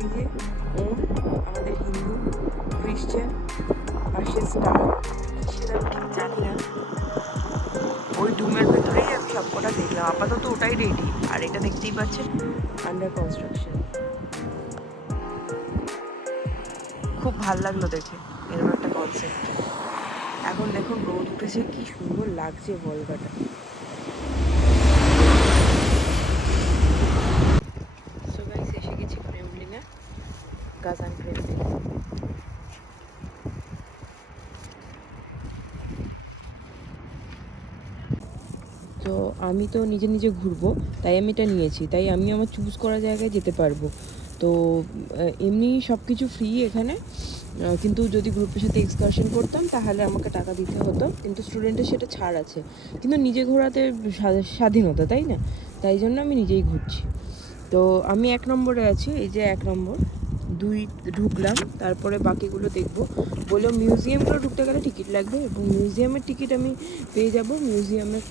ওই যে ওম আমাদের হিন্দু ক্রিশ্চিয়ান, পাশে স্টার, সেটা আমি ঠিক জানি না। ওই ডুমের ভেতরেই আমি সবকটা দেখলাম। আপাতত ওটাই রেডি, আর এটা দেখতেই পাচ্ছেন আন্ডার কনস্ট্রাকশন। খুব ভাল লাগলো দেখে এরকম একটা কনসেপ্ট। এখন দেখুন রোদ উঠেছে, কি সুন্দর লাগছে ভলগাটা। সো গাইস, এসে গেছি ক্রেমলিনে, কাজান ক্রেমলিন। তো আমি তো নিজে নিজে ঘুরবো, তাই আমি এটা নিয়েছি, তাই আমি আমার চুজ করা জায়গায় যেতে পারবো। তো এমনি সব কিছু ফ্রি এখানে, কিন্তু যদি গ্রুপের সাথে এক্সকারশন করতাম তাহলে আমাকে টাকা দিতে হতো, কিন্তু স্টুডেন্টের সেটা ছাড় আছে। কিন্তু নিজে ঘোরাতে স্বাধীনতা, তাই না? তাই জন্য আমি নিজেই ঘুরছি। তো আমি 1 নম্বরে আছি, এই যে 1 নম্বর 2 ঢুকলাম, তারপরে বাকিগুলো দেখবো। বললো মিউজিয়ামগুলো ঢুকতে গেলে টিকিট লাগবে, এবং মিউজিয়ামের টিকিট আমি পেয়ে যাব মিউজিয়ামের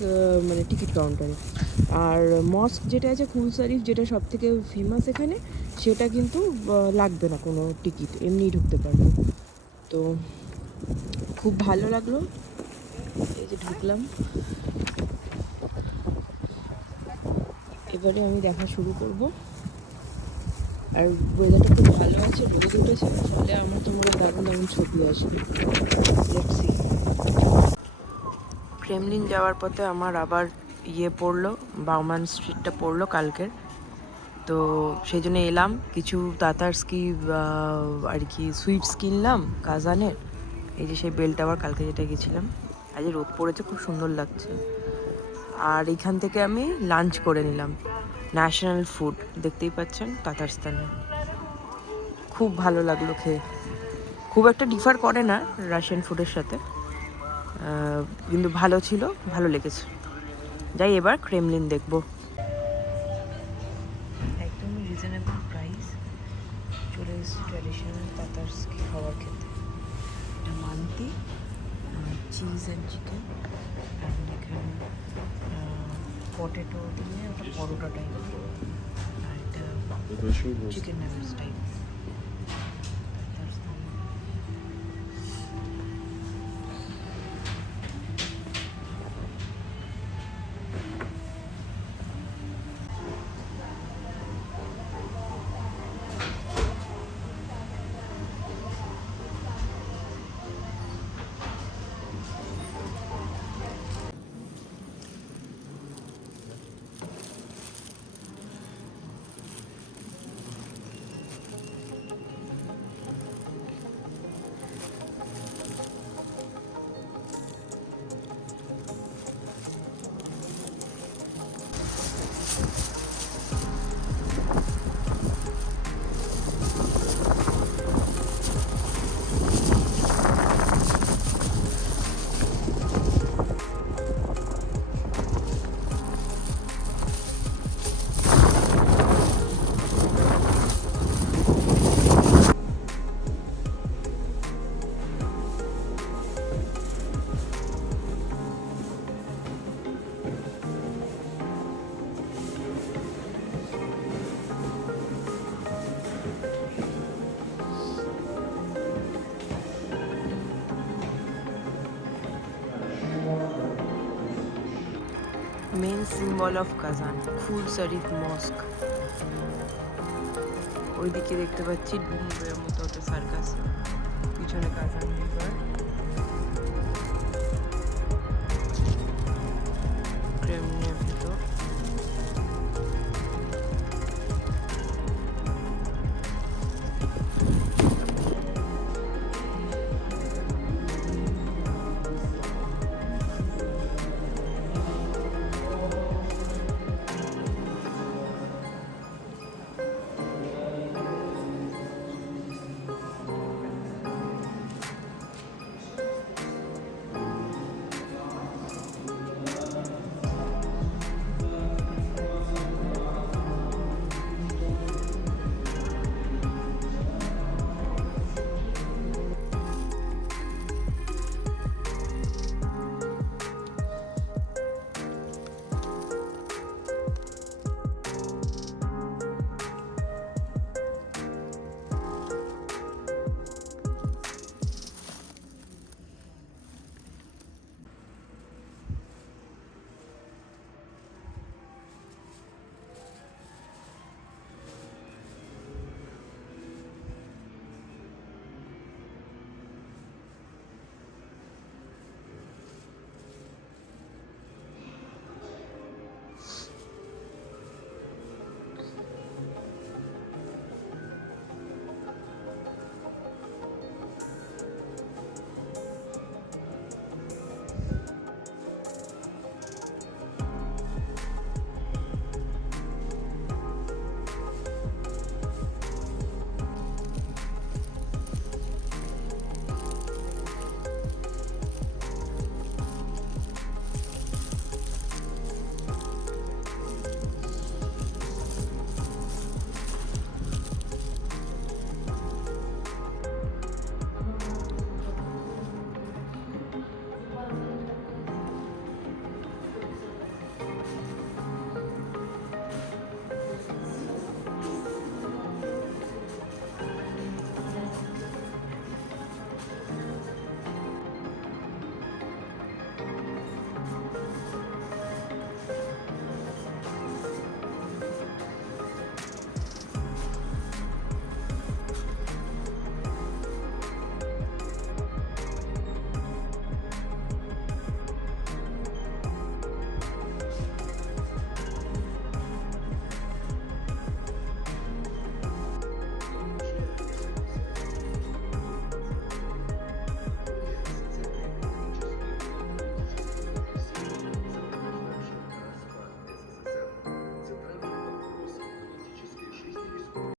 মানে টিকিট কাউন্টারে। আর মস্ক যেটা আছে কুল শরীফ, যেটা সব থেকে ফেমাস এখানে, সেটা কিন্তু লাগবে না কোনো টিকিট, এমনিই ঢুকতে পারবো। তো খুব ভালো লাগলো, এই যে ঢুকলাম। এবারে আমি দেখা শুরু করব। আর ওয়েদারটা খুব ভালো আছে, রোদ উঠেছে, ফলে আমার তো মনে দারুণ দারুণ ছবি আসবে। Let's see. ক্রেমলিন যাওয়ার পথে আমার আবার পড়লো, বাউমান স্ট্রিটটা পড়লো কালকের। তো সেই জন্য এলাম, কিছু তাতারস্কি আর কি সুইটস কিনলাম কাজানের। এই যে সেই বেল টাওয়ার, কালকে যেটা গেছিলাম। আজ রোদ পড়েছে, খুব সুন্দর লাগছে। আর এইখান থেকে আমি লাঞ্চ করে নিলাম, ন্যাশনাল ফুড দেখতেই পাচ্ছেন তাতারস্তানে। খুব ভালো লাগলো খেয়ে, খুব একটা ডিফার করে না রাশিয়ান ফুডের সাথে, কিন্তু ভালো ছিল, ভালো লেগেছে। যাই এবার ক্রেমলিন দেখবো। একদমই রিজনেবল প্রাইস, চলে এসেছি ট্র্যাডিশনাল তাতারস্কি খাবার খেতে। এটা মান্তি, চিজ অ্যান্ড চিকেন, অ্যান্ড এখানে পটেটো দিয়ে ওটা পরোটা টাইপ, আর এটা chicken nuggets type. Main symbol of Kazan, Kul Sharif mosque. ওইদিকে দেখতে পাচ্ছি ডুমের মতো একটা সার্কাস, পিছনে কাজান রিভার। ক্রেমলিন